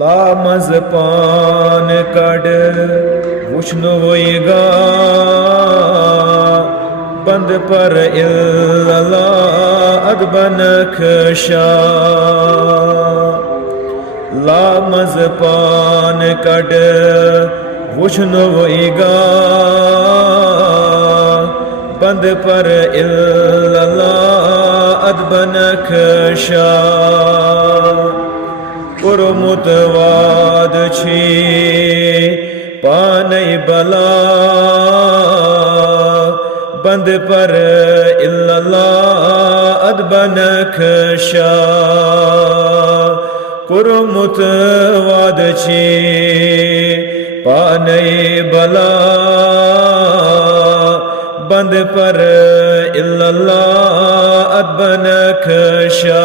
लामज पान कड़ वुश्नुगा बंद पर इल्ला अदबन खशा लामज पान कड़ वुश्नुगा बंद पर इल्ला अदबन खशा पुरमुतवाद छी पानई बला बंद पर इल्ला अदबन खशा पुरमुतवाद छी पानई बला बंद पर इल्ला अदबन खशा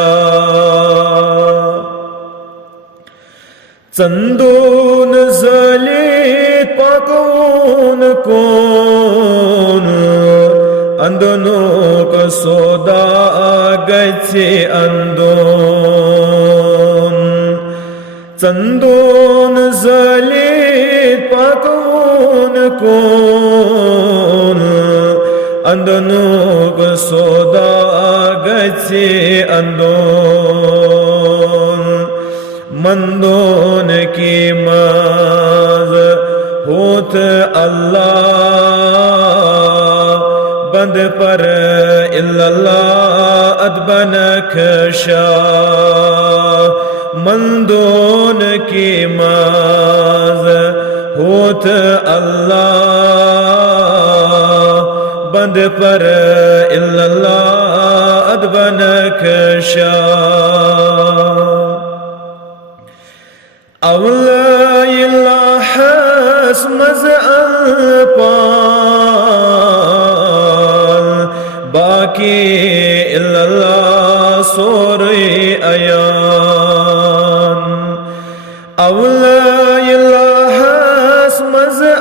चंदून जलीत पाकून कौन अंदनो को सोदा गच्छे अंदोन चंदून जलीत पाकून कौन अंदनो को सोदा गच्छे अंदोन मंदोन की माज होत अल्लाह बंद पर इल्ला अदबन खशा मंदोन की माज होत अल्लाह बंद पर इल्ला अदबन खशा अवला इल्लाहस मज़अपाल बाकी इल्ला सोरे अयान अवला इल्लाहस मज़अपाल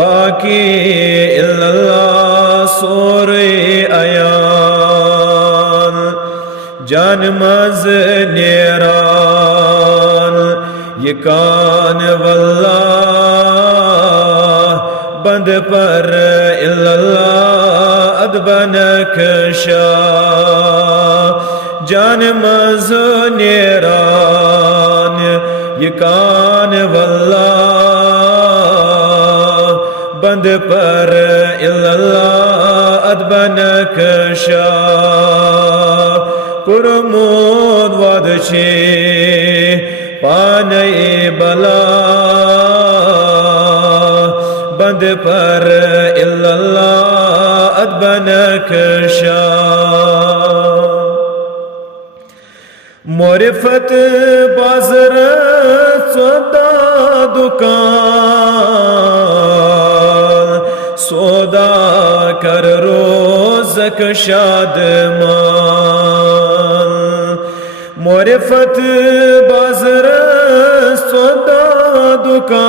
बाकी इल्ला सोरे अयान जान मज नेरान ये कान वल्ला बंद पर इल्ला अदबन खशा जान मज नेरान ये कान वल्ला बंद पर इल्ला अदबन खशा पुरमोद वादशे पानई बला बंद पर इल्ला अदबन खशा मोरिफत बाज़र सौदा दुकान सौदा कर रोज़क शादमान मोरिफत बाज़र सौदा दुकान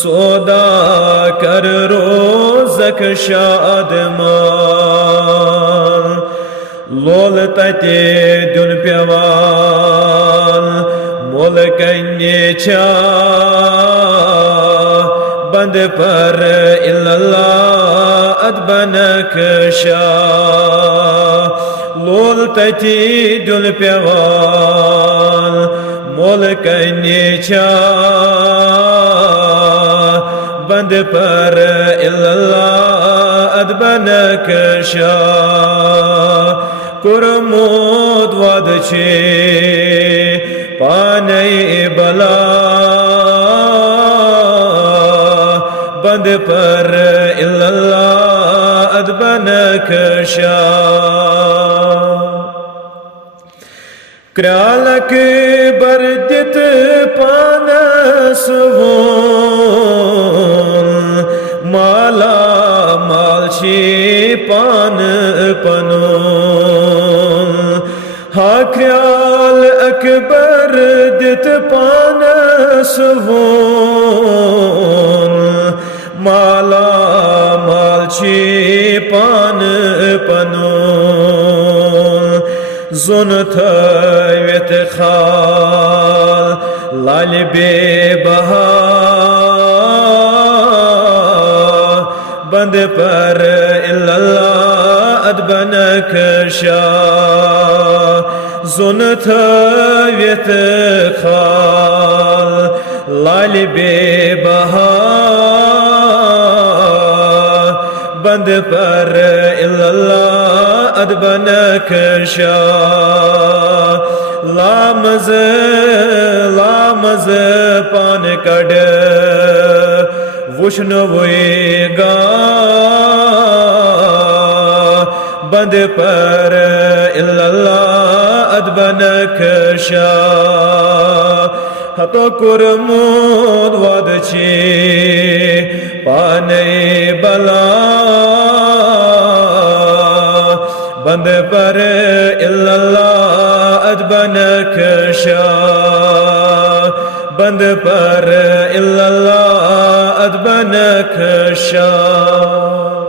सौदा कर रोज़क शादमान लोल तते दुन पेवान मोल कन्ये चा बंद पर इल्ला अदबन खशा लोल तती दुल पेवान मोल कन्ये चा बंद पर इल्ला अदबन खशा कुरमोद वादशे पानई बला बंद पर इल्ला अदबन खशा क्रालक बरदित पानस माला मालशी पान पनो हा ख्याल अकबर दित पानस माला मालची पान पनून जुन थवित खाल लाल बेबहा बंद पर इल्लल्लाह अदबनक शाह जुन थवित खाल लाल बेबहा बंद पर इल्लल्लाह अदबनक शाह लामज पान कड़ वुष्णवेगा बंद पर इल्लल्लाह अदबनक शाह हतो कुरमुद वदची पाने बला बंद पर इल्लल्लाह अदबनक शाह बंद पर इल्लल्लाह अदबनक शाह